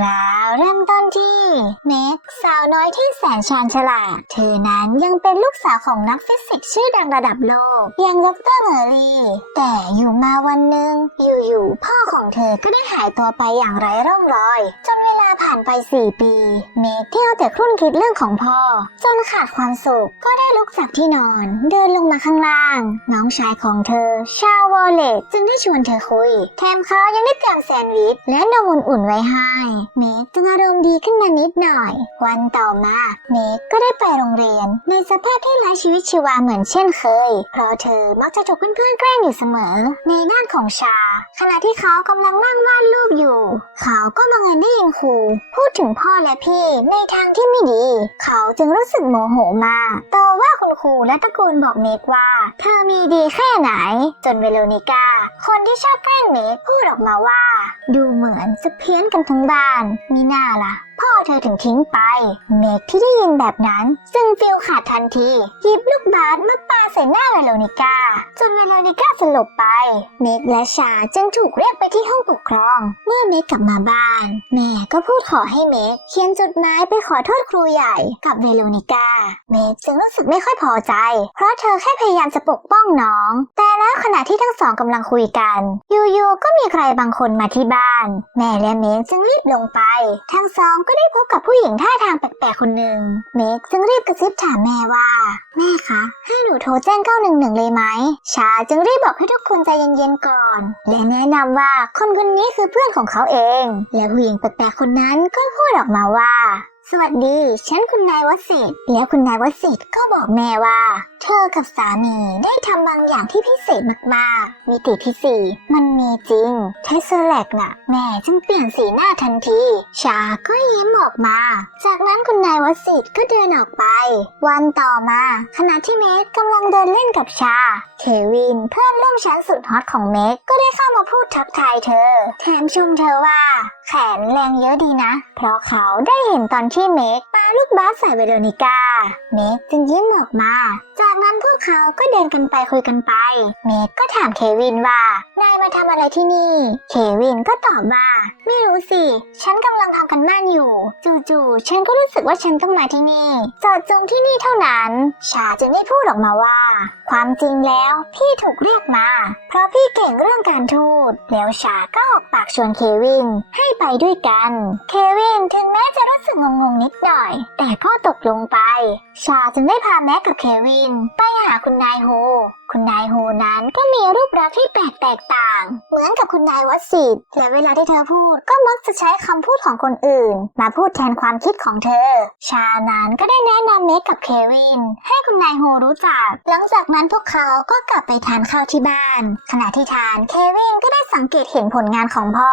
รื่ เมกสาวน้อยที่แสนชาญฉลาด เธอนั้นยังเป็นลูกสาวของนักฟิสิกส์ชื่อดังระดับโลก อย่างดรเมอร์รี่แต่อยู่มาวันหนึ่งอยู่ๆพ่อของเธอก็ได้หายตัวไปอย่างไร้ร่องรอย จนเวลาผ่านไป 4 ปี เมกที่เอาแต่ครุ่นคิดเรื่องของพ่อ จนขาดความสุขก็ได้ลุกจากที่นอน เดินลงมาข้างล่าง น้องชายของเธอ ชาววอลเลตจึงได้ชวนเธอคุย แถมเขายังได้เตรียมแซนด์วิชและนมอุ่นๆไว้ให้ เมกจึงอารมณ์ดีขึ้นมานิดหน่อย วันต่อมาเมกก็ได้ไปโรงเรียน ในสภาพที่ไร้ชีวิตชีวาเหมือนเช่นเคย เพราะเธอมักจะถูกเพื่อนๆแกล้งอยู่เสมอ ในด้านของชา ขณะที่เขากำลังนั่งวาดรูปอยู่ เขาก็บังเอิญได้ยินครูพูดถึงพ่อและพี่ในทางที่ไม่ดี เขาจึงรู้สึกโมโหมากต่อว่าคุณครูและตะโกนบอกเมกว่า เธอมีดีแค่ไหน จนเวโรนิก้าคนที่ชอบแกล้งเมกพูดออกมาว่า ดูเหมือนจะเพี้ยนกันทั้งบ้านมีหน้าล่ะพ่อ เธอถึงทิ้งไป เมกที่ได้ยินแบบนั้น ซึ่งฟิลขาดทันที หยิบลูกบาสมาปาใส่หน้าเวโรนิก้า จนเวโรนิก้าสลบไป เมกและชาจึงถูกเรียกไปที่ห้องปกครอง เมื่อเมกกลับมาบ้าน แม่ก็พูดขอให้เมกเขียนจดหมายไปขอโทษครูใหญ่กับเวโรนิก้า เมกจึงรู้สึกไม่ค่อยพอใจ เพราะเธอแค่พยายามจะปกป้องน้อง แต่แล้วขณะที่ทั้งสองกำลังคุยกัน อยู่ๆก็มีใครบางคนมาที่บ้าน แม่และเมกจึงรีบลงไป ทั้งสองก็ได้พบกับผู้หญิงท่าทางแปลกๆคนหนึ่งเมกจึงรีบกระซิบถามแม่ว่า แม่คะ ให้หนูโทรแจ้ง 911 เลยไหม ชาจึงรีบบอกให้ทุกคนใจเย็นๆก่อน และแนะนำว่าคนคนนี้คือเพื่อนของเขาเอง และผู้หญิงแปลกๆคนนั้นก็พูดออกมาว่า สวัสดี ฉันคุณนายวสิทธิ์แล้วคุณนายวสิทธิ์ก็บอกแม่ว่า เธอกับสามีได้ทำบางอย่างที่พิเศษมากๆ มิติที่สี่มันมีจริง เทสแลกน่ะ แม่จึงเปลี่ยนสีหน้าทันที ชาก็ยิ้มออกมา จากนั้นคุณนายวสิทธิ์ก็เดินออกไป วันต่อมา ขณะที่เมกกำลังเดินเล่นกับชา เควินเพื่อนร่วมชั้นสุดฮอตของเมกก็ได้เข้ามาพูดทักทายเธอ แถมชมเธอว่า แขนแรงเยอะดีนะ เพราะเขาได้เห็นตอนที่เมกปาลูกบาสใส่เวโรนิก้า เมกจึงยิ้มออกมาจากากนั้นพวกเขาก็เดินกันไปคุยกันไป เมกก็ถามเควินว่า นายมาทำอะไรที่นี่ เควินก็ตอบว่า ไม่รู้สิ ฉันกำลังทำกันบ้านอยู่ จู่ๆ ฉันก็รู้สึกว่าฉันต้องมาที่นี่ จอดจงที่นี่เท่านั้น ชาจึงได้พูดออกมาว่า ความจริงแล้วพี่ถูกเรียกมา เพราะพี่เก่งเรื่องการทูต แล้วชาก็ออกปากชวนเควินให้ไปด้วยกัน เควินถึงแม้จะรู้สึกงงๆนิดหน่อย แต่ก็ตกลงไป ชาจึงได้พาแม็กกับเควินไปหาคุณนายโฮ คุณนายโฮนั้นก็มีรูปลักษณ์ที่แปลกแตกต่าง เหมือนกับคุณนายวสิทธิ์และเวลาที่เธอพูดก็มักจะใช้คำพูดของคนอื่น มาพูดแทนความคิดของเธอ ชานั้นก็ได้แนะนำเมกกับเควิน ให้คุณนายโฮรู้จัก หลังจากนั้นพวกเขาก็กลับไปทานข้าวที่บ้าน ขณะที่ทานเควินก็ได้สังเกตเห็นผลงานของพ่อ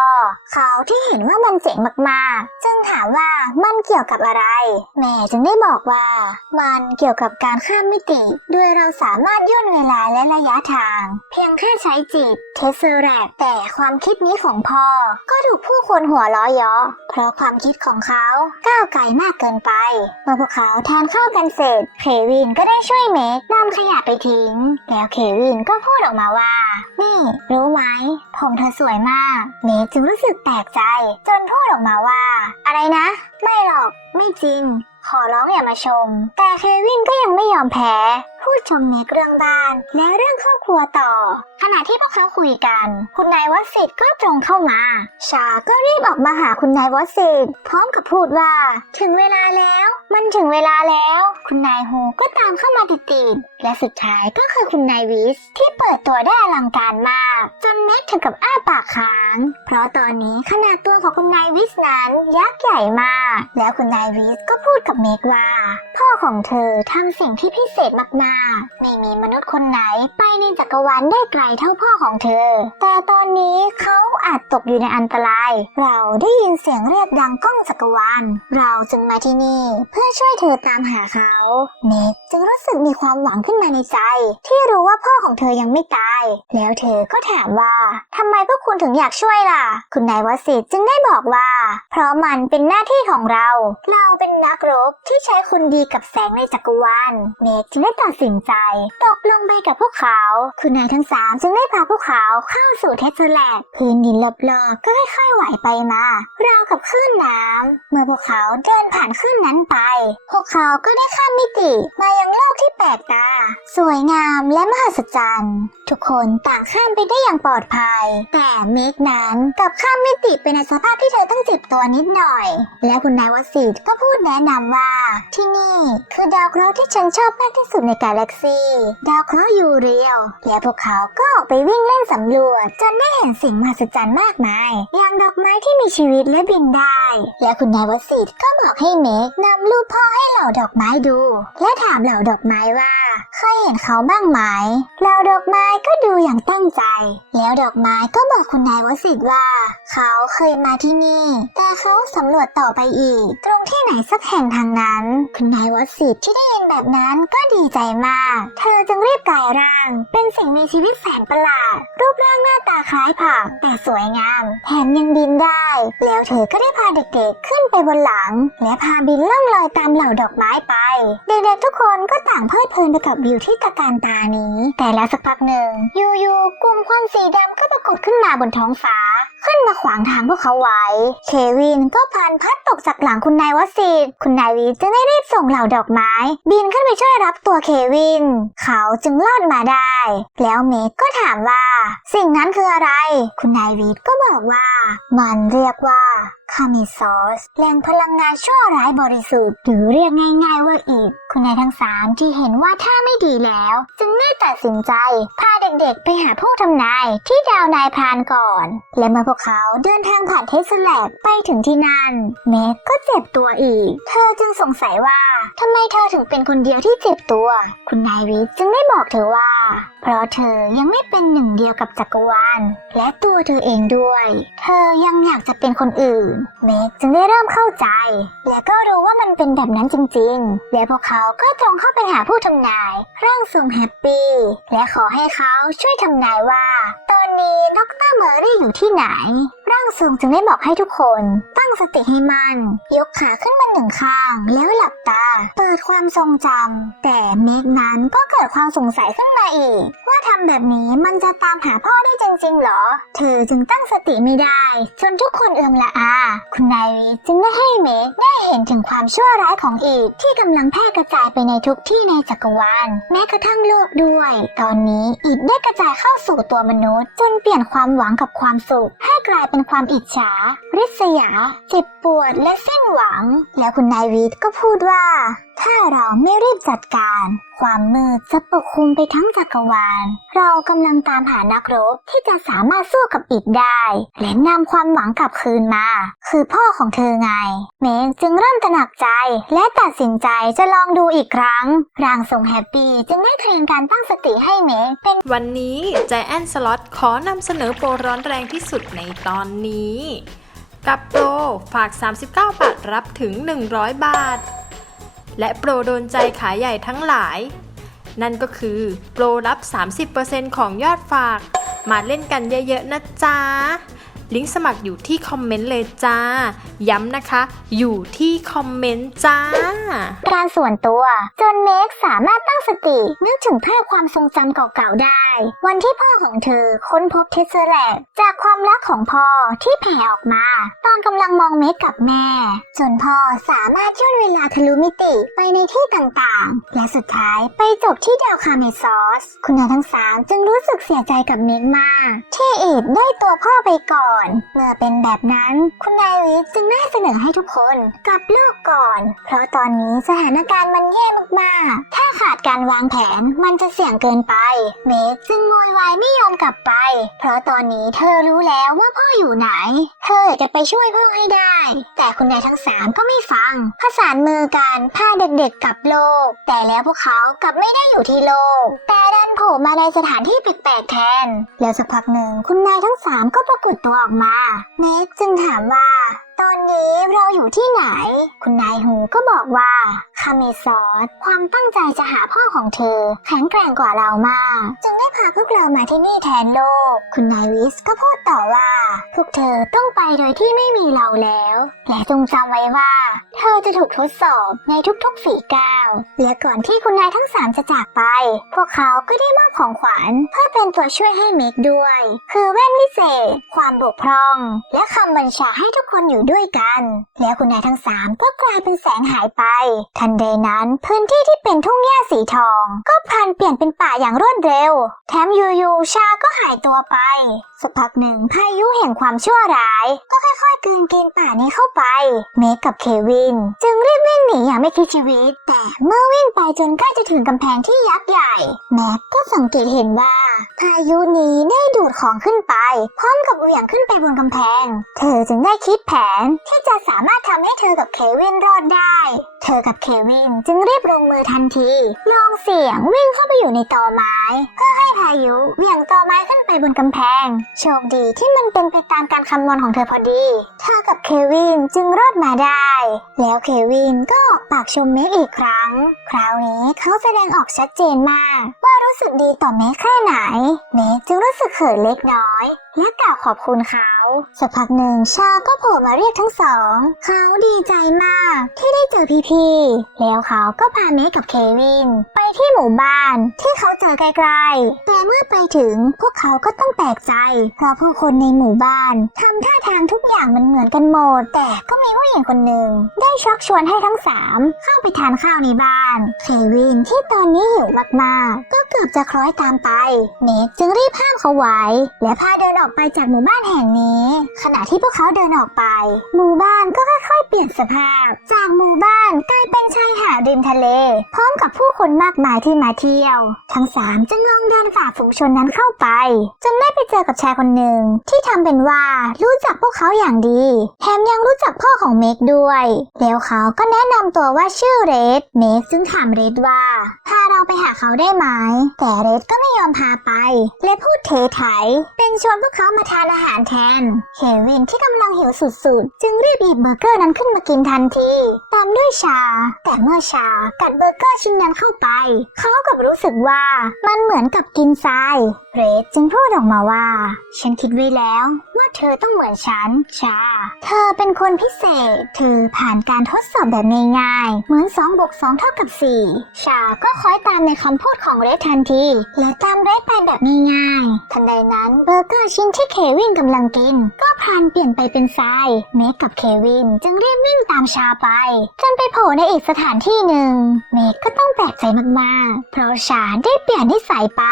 เขาที่เห็นว่ามันเจ๋งมากๆ จึงถามว่ามันเกี่ยวกับอะไร แม่จึงได้บอกว่า มันเกี่ยวกับการข้ามมิติโดยเราสามารถย่นเวลาและระยะทาง เพียงแค่ใช้จิตเทสเซอร์แรกแต่ความคิดนี้ของพ่อ ก็ถูกผู้คนหัวล้อเยาะเพราะความคิดของเขาก้าวไกลมากเกินไป เมื่อพวกเขาทานข้าวกันเสร็จ เควินก็ได้ช่วยเมกนำขยะไปทิ้ง แล้วเควินก็พูดออกมาว่า นี่ รู้ไหม ผมเธอสวยมาก เมกจึงรู้สึกแปลกใจ จนพูดออกมาว่า อะไรนะ ไม่หรอก ไม่จริงขอร้องอย่ามาชม แต่เควินก็ยังไม่ยอมแพ้พูดชมเมกเรื่องบ้าน และเรื่องครอบครัวต่อ ขณะที่พวกเขาคุยกัน คุณนายวสิทธิ์ก็ตรงเข้ามา ชาก็รีบออกมาหาคุณนายวสิทธิ์พร้อมกับพูดว่า ถึงเวลาแล้ว มันถึงเวลาแล้ว คุณนายโฮก็ตามเข้ามาติดๆและสุดท้ายก็คือคุณนายวิสที่เปิดตัวได้อลังการมาก จนเมกถึงกับอ้าปากค้าง เพราะตอนนี้ขนาดตัวของคุณนายวิสนั้นยักษ์ใหญ่มาก แล้วคุณนายวิสก็พูดกับเมกว่า พ่อของเธอทำสิ่งที่พิเศษมากๆไม่มีมนุษย์คนไหนไปในจักรวาลได้ไกลเท่าพ่อของเธอ แต่ตอนนี้เขาอาจตกอยู่ในอันตราย เราได้ยินเสียงเรียกดังก้องจักรวาล เราจึงมาที่นี่เพื่อช่วยเธอตามหาเขาเมกจึงรู้สึกมีความหวังขึ้นมาในใจ ที่รู้ว่าพ่อของเธอยังไม่ตาย แล้วเธอก็ถามว่าทำไมพวกคุณถึงอยากช่วยล่ะ คุณนายวสิทธ์จึงได้บอกว่า เพราะมันเป็นหน้าที่ของเรา เราเป็นนักรบที่ใช้คนดีกับแสงในจักรวาลเมกจึงได้ตัดสินใจ ตกลงไปกับพวกเขา คุณนายทั้งสามจึงได้พาพวกเขาเข้าสู่เทสแลกพื้นดินรอบๆก็ค่อยๆไหวไปมาราวกับคลื่นน้ำเมื่อพวกเขาเดินผ่านคลื่นนั้นไป พวกเขาก็ได้ข้ามมิติมายังโลกที่แปลกตา สวยงามและมหัศจรรย์ ทุกคนต่างข้ามไปได้อย่างปลอดภัย แต่เมกนั้นกลับข้ามมิติไปในสภาพที่เธอต้องจ็บตัวนิดหน่อย แล้วคุณนายวสิทธ์ก็พูดแนะนำว่า ที่นี่คือดาวเคราะห์ที่ฉันชอบมากที่สุดในกาแล็กซีดาวเคราะห์ยูเรียลและพวกเขาก็ออกไปวิ่งเล่นสำรวจ จนได้เห็นสิ่งมหัศจรรย์มากมายอย่างดอกไม้ที่มีชีวิตและบินได้ และคุณนายวสิทธ์ก็บอกให้เมกนำรูปพ่อให้เหล่าดอกไม้ดู และถามเหล่าดอกไม้ว่าเคยเห็นเขาบ้างไหมเหล่าดอกไม้ก็ดูอย่างตั้งใจ แล้วดอกไม้ก็บอกคุณนายวสิทธ์ว่า เขาเคยมาที่นี่ แต่เขาสำรวจต่อไปอีกตร งที่ไหนสักแห่งทางนั้น คุณนายวสิทธ์ที่ได้ยินแบบนั้นก็ดีใจมาก เธอจึงรีบกลายร่าง เป็นสิ่งมีชีวิตแสนประหลาด รูปร่างหน้าตาคล้ายผัก แต่สวยงาม แถมยังบินได้ แล้วเธอก็ได้พาเด็กๆ ขึ้นไปบนหลัง และพาบินล่องลอยตามเหล่าดอกไม้ไป เด็กๆทุกคนก็ต่างเพลิดเพลินไปกับวิวที่ตะการตานี้ แต่แล้วสักพักหนึ่งยู่ๆกลุ่มควันสีดำก็ปรากฏขึ้นมาบนท้องฟ้า ขึ้นมาขวางทางพวกเขาไว้ เควินก็พันพัดตกจากหลังคุณนายวสิทธ์คุณนายวีจึงได้รีบส่งเหล่าดอกไม้ บินขึ้นไปช่วยรับตัวเควิน เขาจึงรอดมาได้แล้วเมกก็ถามว่า สิ่งนั้นคืออะไร คุณนายวีก็บอกว่า มันเรียกว่าคามิซอสแหล่งพลังงานชั่วร้ายบริสุทธิ์หรือเรียกง่ายๆว่าอีก คุณนายทั้งสามที่เห็นว่าท่าไม่ดีแล้ว จึงได้ตัดสินใจ พาเด็กๆไปหาผู้ทำนายที่ดาวนายพรานก่อน และเมื่อพวกเขาเดินทางผ่านเทสแลกไปถึงที่นั่นเมกก็เจ็บตัวอีก เธอจึงสงสัยว่าทำไมเธอถึงเป็นคนเดียวที่เจ็บตัว คุณนายวิทย์จึงได้บอกเธอว่า เพราะเธอยังไม่เป็นหนึ่งเดียวกับจักรวาลและตัวเธอเองด้วย เธอยังอยากจะเป็นคนอื่น เมกจึงได้เริ่มเข้าใจ และก็รู้ว่ามันเป็นแบบนั้นจริงๆ และพวกเขาก็ตรงเข้าไปหาผู้ทำนายร่างทรงแฮปปี้ และขอให้เขาช่วยทำนายว่า ตอนนี้ดรเมอรี่อยู่ที่ไหน ร่างทรงจึงได้บอกให้ทุกคน ตั้งสติให้มัน่นยกขาขึ้นมาหนึ่งข้าง แล้วหลับตา เปิดความทรงจำแต่เมกนั้นก็เกิดความสงสัยขึ้นมาอีก ทำแบบนี้มันจะตามหาพ่อได้จริงๆหรอ เธอจึงตั้งสติไม่ได้ จนทุกคนเอือมละอา คุณนายวีจึงได้ให้เมกได้เห็นถึงความชั่วร้ายของอีก ที่กำลังแพร่กระจายไปในทุกที่ในจักรวาลแม้กระทั่งโลกด้วย ตอนนี้อีกได้กระจายเข้าสู่ตัวมนุษย์ จนเปลี่ยนความหวังกับความสุข ให้กลายเป็นความอิจฉา ริษยา เจ็บปวดและสิ้นหวัง แล้วคุณนายวีทก็พูดว่า ถ้าเราไม่รีบจัดการ ความมืดจะปกคลุมไปทั้งจักรวาล เรากำลังตามหานักรบที่จะสามารถสู้กับอีกได้ และนำความหวังกลับคืนมา คือพ่อของเธอไง เมกจึงเริ่มตระหนักใจ และตัดสินใจจะลองดูอีกครั้ง ร่างทรงแฮปปี้จึงได้เทรนการตั้งสติให้เมกเป็นวันนี้ใจแอนสล็อตขอนำเสนอโปรร้อนแรงที่สุดในตอนนี้ กับโปรฝาก 39 บาทรับถึง 100 บาท และโปรโดนใจขายใหญ่ทั้งหลาย นั่นก็คือ โปรรับ 30%ของยอดฝาก มาเล่นกันเยอะๆนะจ๊ะ ลิงก์สมัครอยู่ที่คอมเมนต์เลยจ้า ย้ำนะคะ อยู่ที่คอมเมนต์จ้า การส่วนตัว จนเมกสามารถตั้งสตินึกถึงภาพความทรงจำเก่าๆได้ วันที่พ่อของเธอค้นพบเทสเซอร์แลกจากความรักของพ่อที่แผ่ออกมา ตอนกำลังมองเมกกับแม่ จนพ่อสามารถย่นเวลาทะลุมิติไปในที่ต่างๆ และสุดท้ายไปจบที่ดาวคาเมซอส คุณนายทั้งสามจึงรู้สึกเสียใจกับเมกมาก ที่อีดได้ตัวพ่อไปก่อนเมื่อเป็นแบบนั้น คุณนายวิทจึงได้เสนอให้ทุกคนกลับโลกก่อน เพราะตอนนี้สถานการณ์มันแย่มากๆ ถ้าขาดการวางแผนมันจะเสี่ยงเกินไป เมกจึงโวยวายไม่ยอมกลับไป เพราะตอนนี้เธอรู้แล้วว่าพ่ออยู่ไหน เธอจะไปช่วยพ่อให้ได้ แต่คุณนายทั้งสามก็ไม่ฟังผสานมือกันพาเด็กๆกลับโลก แต่แล้วพวกเขากลับไม่ได้อยู่ที่โลก แต่ดันโผล่มาในสถานที่แปลกๆแทน แล้วสักพักหนึ่งคุณนายทั้งสามก็ปรากฏตัวออกมา เนทจึงถามว่า ตอนนี้เราอยู่ที่ไหน คุณนายหูก็บอกว่าคาเมซอสความตั้งใจจะหาพ่อของเธอแข็งแกร่งกว่าเรามากจึงได้พาพวกเรามาที่นี่แทนโลก คุณนายวิสก็พูดต่อว่า พวกเธอต้องไปโดยที่ไม่มีเราแล้ว และจงจำไว้ว่าเธเธอจะถูกทดสอบในทุกๆฝีก้าวและก่อนที่คุณนายทั้งสามจะจากไป พวกเขาก็ได้มอบของขวัญ เพื่อเป็นตัวช่วยให้เมกด้วย คือแว่นวิเศษ ความบกพร่อง และคำบัญชาให้ทุกคนอยู่ด้วยกัน แล้วคุณนายทั้งสามก็กลายเป็นแสงหายไป ทันใดนั้นพื้นที่ที่เป็นทุ่งหญ้าสีทอง ก็พลันเปลี่ยนเป็นป่าอย่างรวดเร็ว แถมอยู่ๆชาก็หายตัวไป สักพักหนึ่งพายุแห่งความชั่วร้าย ก็ค่อยๆกลืนกินป่านี้เข้าไป เมกกับเควิน จึงรีบวิ่งหนีอย่างไม่คิดชีวิต แต่เมื่อวิ่งไปจนใกล้จะถึงกำแพงที่ยักษ์ใหญ่ แม็กก็สังเกตเห็นว่า พายุนี้ได้ดูดของขึ้นไป พร้อมกับเหวี่ยงขึ้นไปบนกำแพง เธอจึงได้คิดแผนที่จะสามารถทำให้เธอกับเควินรอดได้ เธอกับเควินจึงรีบลงมือทันทีลองเสียงวิ่งเข้าไปอยู่ในตอไม้เพื่อให้พายุเหวี่ยงตอไม้ขึ้นไปบนกำแพง โชคดีที่มันเป็นไปตามการคำนวณของเธอพอดี เธอกับเควินจึงรอดมาได้ แล้วเควินก็ออกปากชมเมกอีกครั้ง คราวนี้เขาแสดงออกชัดเจนมาก ว่ารู้สึกดีต่อเมกแค่ไหน เมกจึงรู้สึกเขินเล็กน้อย และกล่าวขอบคุณเขาสักพักหนึ่งชาก็โผล่มาเรียกทั้งสอง เขาดีใจมากที่ได้เจอพี่ๆแล้วเขาก็พาเมกกับเควิน ไปที่หมู่บ้านที่เขาเจอไกลๆ แต่เมื่อไปถึงพวกเขาก็ต้องแปลกใจ เพราะผู้คนในหมู่บ้านทำท่าทางทุกอย่างมันเหมือนกันหมด แต่ก็มีผู้หญิงคนหนึ่งได้ชักชวนให้ทั้งสามเข้าไปทานข้าวในบ้าน เควินที่ตอนนี้หิวมากๆ ก็เกือบจะคล้อยตามไป เมกจึงรีบห้ามเขาไว้ และพาเดินออกไปจากหมู่บ้านแห่งนี้ ขณะที่พวกเขาเดินออกไปหมู่บ้านก็ค่อยๆ เปลี่ยนสภาพ จากหมู่บ้านกลายเป็นชายหาดริมทะเล พร้อมกับผู้คนมากมายที่มาเที่ยว ทั้งสามจึงลองเดินฝ่าฝูงชนนั้นเข้าไป จนได้ไปเจอกับชายคนหนึ่งที่ทำเป็นว่ารู้จักพวกเขาอย่างดีแถมยังรู้จักพ่อของเมกด้วย แล้วเขาก็แนะนำตัวว่าชื่อเรดเมกจึงถามเรดว่าพาเราไปหาเขาได้ไหมแต่เรดก็ไม่ยอมพาไปและพูดเทไถเป็นชวนพวกเขามาทานอาหารแทนเควินที่กำลังหิวสุดด จึงรีบหยิบเบอร์เกอร์นั้นขึ้นมากินทันที ตามด้วยชา แต่เมื่อชากัดเบอร์เกอร์ชิ้นนั้นเข้าไป เขากับรู้สึกว่ามันเหมือนกับกินทรายเรดจึงพูดออกมาว่า ฉันคิดไว้แล้ว เธอต้องเหมือนฉัน ชา เธอเป็นคนพิเศษ เธอผ่านการทดสอบแบบง่ายๆ เหมือน2บวก2เท่ากับ 4 ชาก็คอยตามในคำพูดของเรดทันที และตามเรดไปแบบง่ายๆ ทันใดนั้นเบอร์เกอร์ชิ้นที่เควินกำลังกิน ก็พลันเปลี่ยนไปเป็นทราย เมกกับเควินจึงรีบวิ่งตามชาไป จนไปโผล่ในอีกสถานที่หนึ่ง เมกก็ต้องแปลกใจมากๆ เพราะชาได้เปลี่ยนนิสัยไป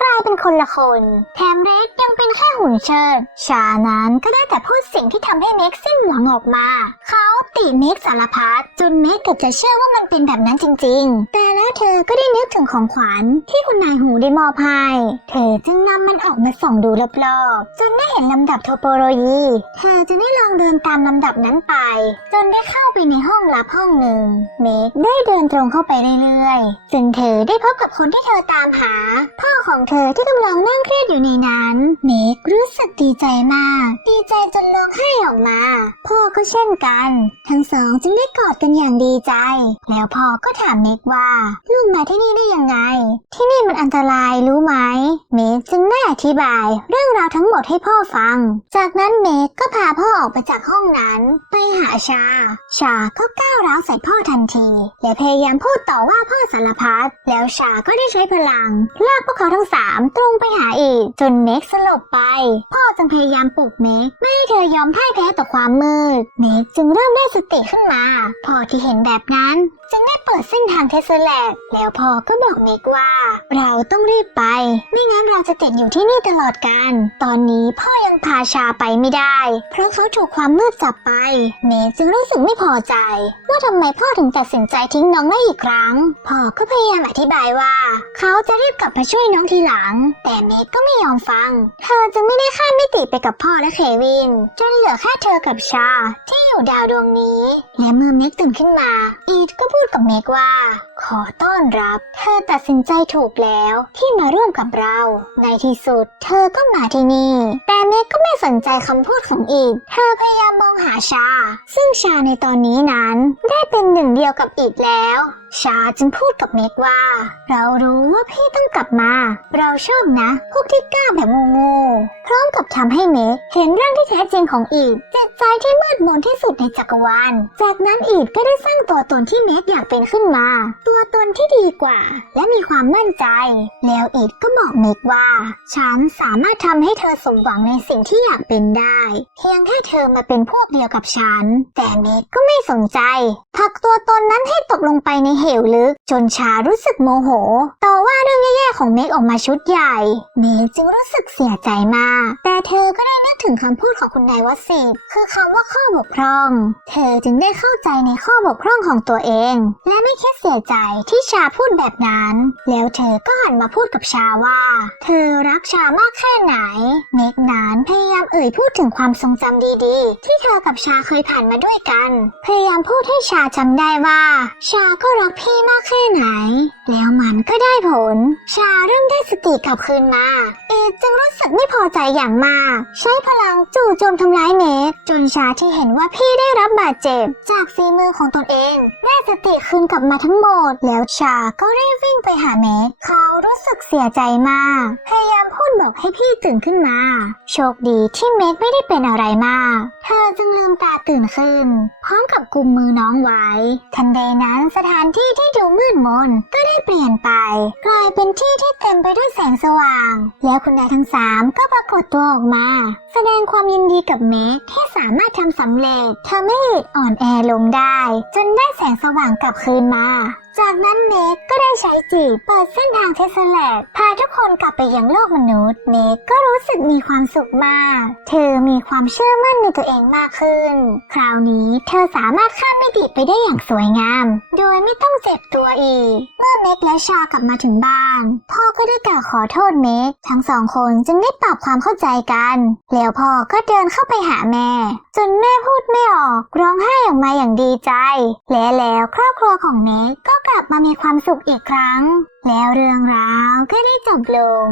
กลายเป็นคนละคน แถมเรดยังเป็นแค่หุ่นเชิด ชานั้นก็ได้แต่พูดสิ่งที่ทำให้เม็กสิ้นหวังออกมา เขาติเม็กสารพัดจนเม็กเกือบจะเชื่อว่ามันเป็นแบบนั้นจริง ๆ แต่แล้วเธอก็ได้นึกถึงของขวัญที่คุณนายหูได้มอบให้เธอจึงนำมันออกมาส่องดูรอบๆจนได้เห็นลำดับโทโปโลยีเธอจะได้ลองเดินตามลำดับนั้นไป จนได้เข้าไปในห้องลับห้องหนึ่งเม็กได้เดินตรงเข้าไปเรื่อยๆจนเธอได้พบกับคนที่เธอตามหา พ่อของเธอที่กำลังนั่งเครียดอยู่ในนั้น เมกรู้สึกดีใจมากดีใจจนร้องไห้ออกมา พ่อก็เช่นกัน ทั้งสองจึงได้กอดกันอย่างดีใจ แล้วพ่อก็ถามเมกว่า ลูกมาที่นี่ได้ยังไง ที่นี่มันอันตรายรู้ไหม เมกจึงได้อธิบาย เรื่องราวทั้งหมดให้พ่อฟัง จากนั้นเมกก็พาพ่อออกไปจากห้องนั้น ไปหาชา ชาก็ก้าวร้าวใส่พ่อทันที และพยายามพูดต่อว่าพ่อสารพัดแล้วชาก็ได้ใช้พลัง ลากพวกเขาทั้งสามตรงไปหาอีก จนเมกสลบไป พ่อจึงพยายามปลุกเมกไม่ให้เธอยอมพ่ายแพ้ต่อความมืด เมกจึงเริ่มได้สติขึ้นมาพ่อที่เห็นแบบนั้น จึงได้เปิดเส้นทางเทสแลกแล้วพ่อก็บอกเมกว่า เราต้องรีบไป ไม่งั้นเราจะติดอยู่ที่นี่ตลอดกาลตอนนี้พ่อยังพาชาไปไม่ได้ เพราะเขาถูกความมืดจับไป เมกจึงรู้สึกไม่พอใจ ว่าทำไมพ่อถึงตัดสินใจทิ้งน้องได้อีกครั้ง พ่อก็พยายามอธิบายว่า เขาจะรีบกลับมาช่วยน้องทีหลัง แต่เมกก็ไม่ยอมฟัง เธอจึงไม่ได้ข้ามมิติไปกับพ่อและเควิน จนเหลือแค่เธอกับชา ที่อยู่ดาวดวงนี้ และเมื่อเมกตื่นขึ้นมา อีดก็พูดกับเมกว่า ขอต้อนรับ เธอตัดสินใจถูกแล้วที่มาร่วมกับเรา ในที่สุด เธอก็มาที่นี่ แต่เมกก็ไม่สนใจคำพูดของอีด เธอพยายามมองหาชา ซึ่งชาในตอนนี้นั้น ได้เป็นหนึ่งเดียวกับอีดแล้วชาจึงพูดกับเมกว่า เรารู้ว่าพี่ต้องกลับมา เราชอบนะ พวกที่กล้าแบบงูๆพร้อมกับทำให้เมกเห็นร่างที่แท้จริงของอีดจิตใจที่มืดมนที่สุดในจักรวาล จากนั้นอีดก็ได้สร้างตัวตนที่เมกอยากเป็นขึ้นมา ตัวตนที่ดีกว่า และมีความมั่นใจ แล้วอีดก็บอกเมกว่า ฉันสามารถทำให้เธอสมหวังในสิ่งที่อยากเป็นได้ เพียงแค่เธอมาเป็นพวกเดียวกับฉัน แต่เมกก็ไม่สนใจผลักตัวตนนั้นให้ตกลงไปในเหวลึก จนชารู้สึกโมโห ต่อว่าเรื่องแย่ๆของเมกออกมาชุดใหญ่ เมกจึงรู้สึกเสียใจมาก แต่เธอก็ได้นึกถึงคำพูดของคุณนายวสิทธิ์คือคำว่าข้อบกพร่อง เธอจึงได้เข้าใจในข้อบกพร่องของตัวเอง และไม่คิดเสียใจที่ชาพูดแบบนั้น แล้วเธอก็หันมาพูดกับชาว่า เธอรักชามากแค่ไหน เมกนั้นพยายามเอ่ยพูดถึงความทรงจำดีๆ ที่เธอกับชาเคยผ่านมาด้วยกัน พยายามพูดให้ชาจำได้ว่า ชาก็รักพี่มากแค่ไหน แล้วมันก็ได้ผล ชาเริ่มได้สติกลับคืนมา เอดจึงรู้สึกไม่พอใจอย่างมาก ใช้พลังจู่โจมทำร้ายเมกจนชาที่เห็นว่าพี่ได้รับบาดเจ็บ จากฝีมือของตนเอง ได้สติคืนกลับมาทั้งหมด แล้วชาก็รีบวิ่งไปหาเมกเขารู้สึกเสียใจมาก พยายามพูดบอกให้พี่ตื่นขึ้นมา โชคดีที่เมกไม่ได้เป็นอะไรมาก เธอจึงลืมตาตื่นขึ้น พร้อมกับกุมมือน้องไว้ ทันใดนั้นสถานที่ที่ดูมืดมนก็ได้เปลี่ยนไป กลายเป็นที่ที่เต็มไปด้วยแสงสว่าง แล้วคุณนายทั้งสามก็ปรากฏตัวออกมา แสดงความยินดีกับแมกที่สามารถทำสำเร็จทำให้อ่อนแอลงได้ จนได้แสงสว่างกลับคืนมา จากนั้นเมกก็ได้ใช้จีบเปิดเส้นทางเทสแลตพาทุกคนกลับไปยังโลกมนุษย์เมกก็รู้สึกมีความสุขมาก เธอมีความเชื่อมั่นในตัวเองมากขึ้น คราวนี้เธอสามารถข้ามมิติไปได้อย่างสวยงาม โดยไม่ต้องเจ็บตัวอีกเมื่อ เม็กและชากลับมาถึงบ้าน พ่อก็ได้กล่าวขอโทษเม็ก ทั้งสองคนจึงได้ปรับความเข้าใจกัน แล้วพ่อก็เดินเข้าไปหาแม่ จนแม่พูดไม่ออก ร้องไห้ออกมาอย่างดีใจ และแล้วครอบครัวของเม็กก็กลับมามีความสุขอีกครั้ง แล้วเรื่องราวก็ได้จบลง